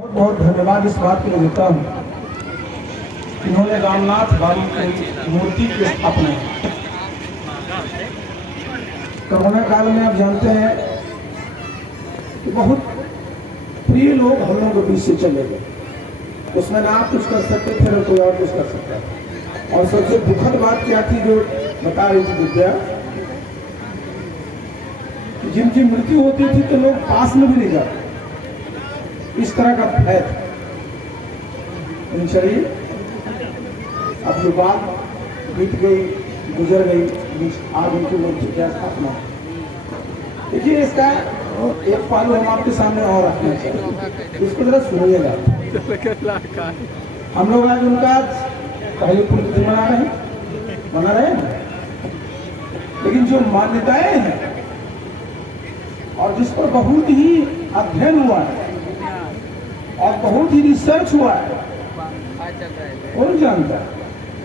बहुत बहुत धन्यवाद इस बात के लिए देता हूँ, इन्होंने रामनाथ बाबू की मूर्ति की स्थापना की। कोरोना काल में आप जानते हैं कि बहुत प्रिय लोग हम लोगों के बीच से चले गए। उसमें ना आप कुछ कर सकते थे ना कोई और कुछ कर सकता था। और सबसे दुखद बात क्या थी जो बता रही थी विद्या, जिनकी मृत्यु होती थी तो लोग पास में भी नहीं जाते, इस तरह का भय था। चलिए अब जो बात बीत गई गुजर गई, आज उनकी मूर्ति क्या स्थापना। देखिए इसका एक पहलू हम आपके सामने और रखना चाहिए, इसको जरा सुनिएगा। हम लोग आज उनका पहली पुण्यतिथि मना रहे हैं, लेकिन जो मान्यताएं हैं और जिस पर बहुत ही अध्ययन हुआ है और बहुत ही रिसर्च हुआ है, कौन जानता है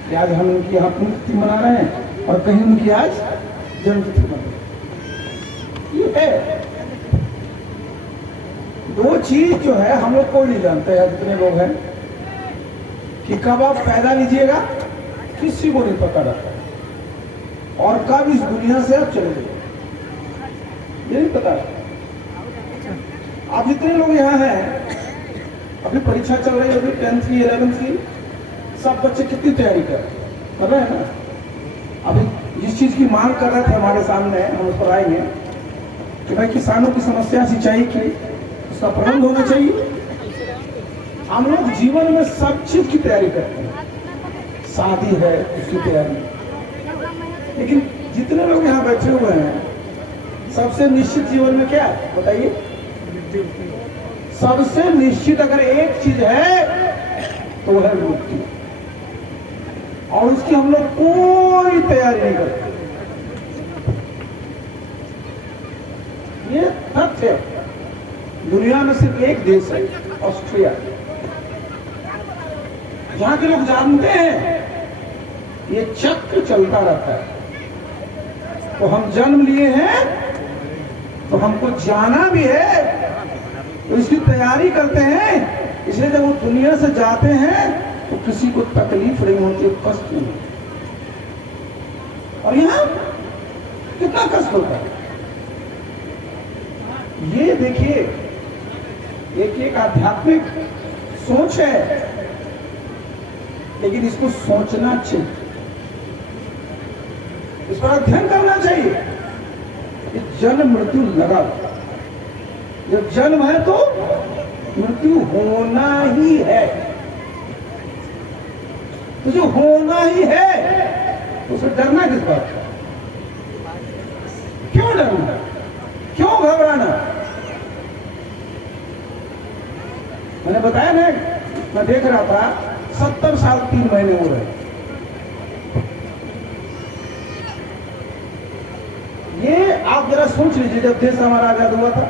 कि आज हम उनकी यहाँ पुण्यतिथि मना रहे हैं और कहीं उनकी आज जन्मतिथि मना रहे हैं। ये है दो चीज जो है हम लोग कोई नहीं जानते हैं, जितने लोग हैं, कि कब आप पैदा लीजिएगा किसी को नहीं पता रहता, और कब इस दुनिया से आप चले जाइए ये नहीं पता। आप जितने लोग यहाँ हैं, अभी परीक्षा चल रही है, अभी 10th की 11th की, सब बच्चे कितनी तैयारी कर रहे हैं ना। अभी जिस चीज की मांग कर रहे थे हमारे सामने, हम उस पर आएंगे कि भाई किसानों की समस्या सिंचाई की, उसका प्रबंध होना चाहिए। हम लोग जीवन में सब चीज की तैयारी करते हैं, शादी है उसकी तैयारी, लेकिन जितने लोग यहाँ बैठे हुए हैं, सबसे निश्चित जीवन में क्या है बताइए? सबसे निश्चित अगर एक चीज है तो वह है मृत्यु, और उसकी हम लोग कोई तैयारी नहीं करते। ये तथ्य दुनिया में सिर्फ एक देश है, ऑस्ट्रिया, जहां के लोग जानते हैं ये चक्र चलता रहता है। तो हम जन्म लिए हैं तो हमको जाना भी है, तो इसकी तैयारी करते हैं। इसलिए जब वो दुनिया से जाते हैं तो किसी को तकलीफ नहीं होती, कष्ट नहीं होती। और यहाँ कितना कष्ट होता है ये देखिए। एक आध्यात्मिक सोच है, लेकिन इसको सोचना चाहिए, इस पर अध्ययन करना चाहिए। जन्म मृत्यु लगा, जब जन्म है तो मृत्यु होना ही है, तो जो होना ही है तो उसे डरना किस बात का? क्यों डरना, क्यों घबराना? मैंने बताया ना, मैं देख रहा था 70 साल 3 महीने हो रहे। ये आप जरा सोच लीजिए, जब देश हमारा आजाद हुआ था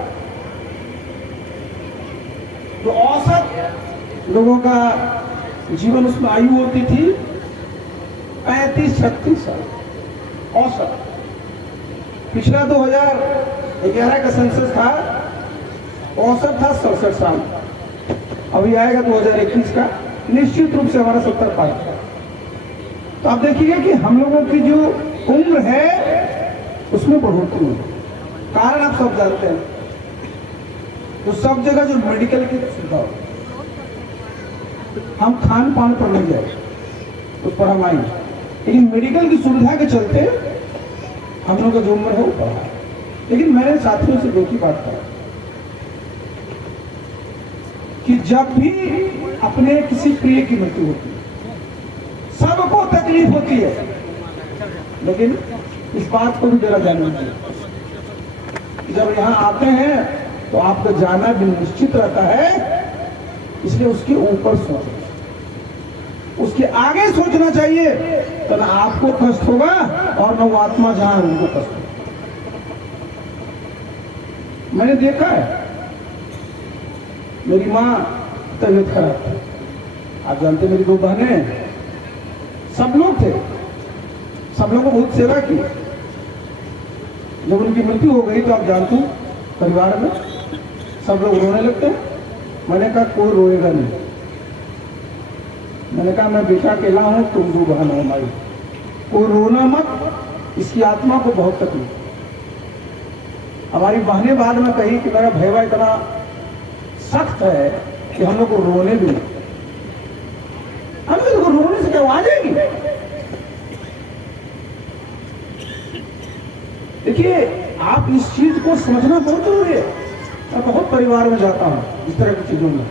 तो औसत लोगों का जीवन उसमें आयु होती थी 35-36 साल औसत। पिछला 2011 का सेंसस था, औसत था 67 साल। अभी आएगा 2021 का, निश्चित रूप से हमारा 70 पार। तो आप देखिएगा कि हम लोगों की जो उम्र है उसमें बढ़ोतरी है। कारण आप सब जानते हैं, तो सब जगह जो मेडिकल की सुविधा हो, हम खान पान पर नहीं जाए, उस पर हम आएंगे, लेकिन मेडिकल की सुविधा के चलते हम लोग का जो उम्र है वो बढ़ा। लेकिन मैंने साथियों से दो की बात कहा कि जब भी अपने किसी प्रिय की मृत्यु होती है, सबको तकलीफ होती है, लेकिन इस बात को भी जरा जानना चाहिए। जब यहाँ आते हैं तो आपका जाना भी निश्चित रहता है, इसलिए उसके ऊपर सोचना, उसके आगे सोचना चाहिए, तो ना आपको कष्ट होगा और न वो आत्मा जहां उनको कष्ट होगा। मैंने देखा है, मेरी माँ तबीयत खराब थी, आप जानते मेरी 2 बहनें, सब लोग थे, सब लोगों को बहुत सेवा की। जब उनकी मृत्यु हो गई तो आप जानते हो परिवार में सब लोग रोने लगते हैं, मैंने कहा कोई रोएगा नहीं। मैंने कहा मैं बेटा अकेला हूं, तुम 2 बहन हो हमारी, कोई रोना मत, इसकी आत्मा को बहुत तकलीफ। हमारी बहनें बाद में कही कि मेरा भैया इतना सख्त है कि हम लोग को रोने भी नहीं, हम लोग को रोने से क्या आ जाएगी। देखिए आप इस चीज को समझना बहुत जरूरी है। मैं बहुत परिवार में जाता हूं इस तरह की चीजों में,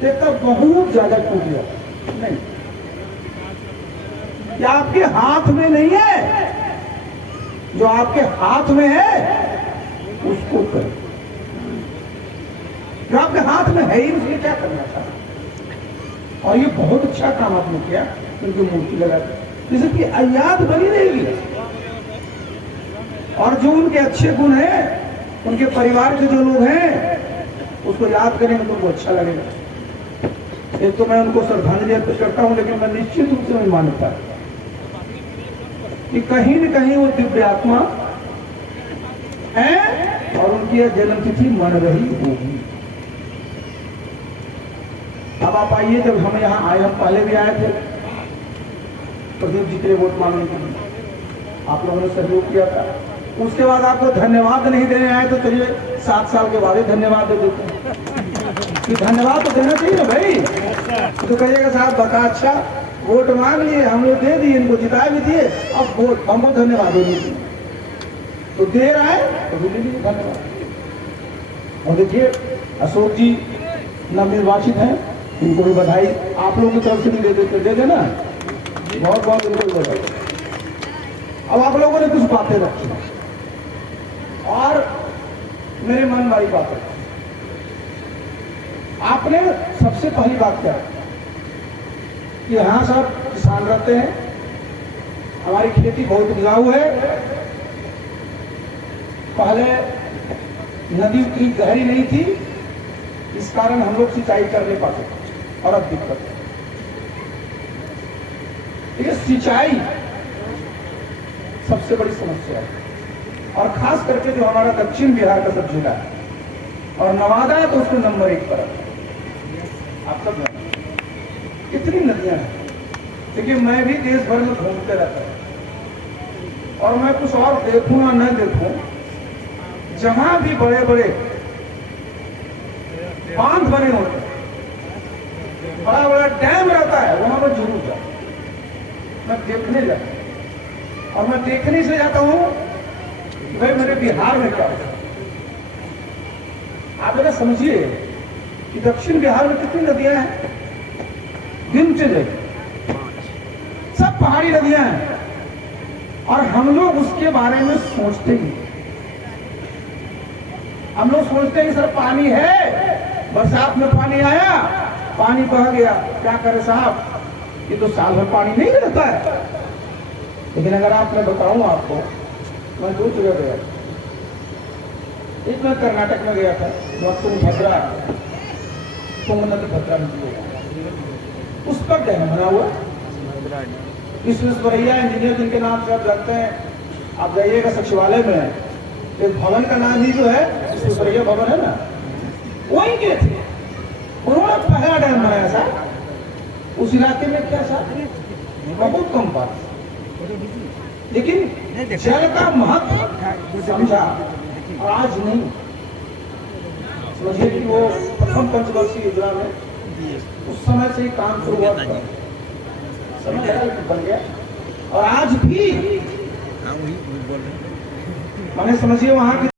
देखता बहुत ज्यादा टूट गया। नहीं, ये आपके हाथ में नहीं है, जो आपके हाथ में है उसको करें। जो आपके हाथ में है ही उसने क्या करना था। और ये बहुत अच्छा काम आपने किया, उनकी मूर्ति लगा दी, जैसे कि याद बनी रहेगी। और जो उनके अच्छे गुण हैं, उनके परिवार के जो लोग हैं उसको याद करेंगे तो उनको अच्छा लगेगा। एक तो मैं उनको श्रद्धांजलि अर्पित करता हूं, लेकिन मैं निश्चित रूप से मैं मानता कि कहीं न कहीं वो दिव्य आत्मा है और उनकी यह जन्म तिथि मन रही होगी। अब आप आइए, जब हम यहाँ आए, हम पहले भी आए थे प्रदीप जी के लिए वोट मांगने के लिए, आप लोगों ने सहयोग किया था। उसके बाद आपको धन्यवाद नहीं देने आए तो चलिए 7 साल के बाद ही धन्यवाद दे देते हैं। कि धन्यवाद तो देना चाहिए ना भाई। तो कहिएगा साहब बता अच्छा वोट मांग लिए, हम लोग दे दिए, इनको जिता भी दिए, अब वोट हमको धन्यवाद दे दीजिए। तो देर आए तो दे दीजिए धन्यवाद। और देखिए अशोक जी नवनिर्वाचित हैं, इनको भी बधाई। आप लोगों की तरफ से भी दे देना, बहुत बहुत इनको बधाई। अब आप लोगों ने कुछ बातें रखी और मेरे मन वाली बातें। आपने सबसे पहली बात क्या कि यहाँ सब किसान रहते हैं, हमारी खेती बहुत उपजाऊ है, पहले नदी उतनी गहरी नहीं थी, इस कारण हम लोग सिंचाई कर नहीं पाते और अब दिक्कत है। ये सिंचाई सबसे बड़ी समस्या है, और खास करके जो हमारा दक्षिण बिहार का सब जिला है और नवादा है तो उसमें नंबर 1 पर है। आप सब कितनी नदियां हैं। देखिए मैं भी देश भर में घूमते रहता हूं और मैं कुछ और देखूं या न देखूं, जहां भी बड़े बड़े बांध बने होते हैं, बड़ा बड़ा डैम रहता है, वहां पर जरूर जाता, मैं देखने जाता हूं। और मैं देखने से जाता हूं भाई मेरे बिहार में क्या होता है। आप जरा समझिए कि दक्षिण बिहार में कितनी नदियां हैं, गिनते जाइए, सब पहाड़ी नदियां हैं और हम लोग उसके बारे में सोचते ही। हम लोग सोचते हैं सर पानी है, बरसात में पानी आया, पानी बह गया, क्या करे साहब, ये तो साल भर पानी नहीं रहता है। लेकिन अगर आप मैं बताऊं आपको, मैं 2 जगह गया, एक मैं कर्नाटक में गया था, तुंगभद्रा नदी गया, उस पर डैम बना हुआ, विश्वेश्वरैया इंजीनियर जिनके नाम से आप जानते हैं, आप जाइएगा सचिवालय में, एक भवन का नाम ही जो है विश्वेश्वरैया भवन है ना, वहीं के थे, उन्होंने पहला डैम बनाया था उस इलाके में। क्या था, बहुत कम बात, लेकिन जल का महत्व समझा और आज नहीं। समझिए कि वो प्रथम पंचवर्षीय योजना में उस समय से ही काम शुरू हुआ था, समय बन गया और आज भी माने समझिए वहां की